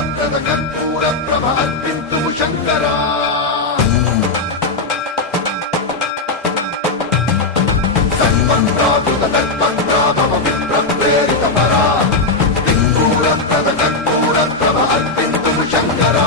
కర్పూరప్రద కర్పూర ప్రభ అర్పింతుము శంకరా సన్మంత్రాకృత దర్పంత్రాభవ విప్రప్రేరిత పరా కర్పూరప్రద కర్పూర ప్రభ అర్పింతుము శంకరా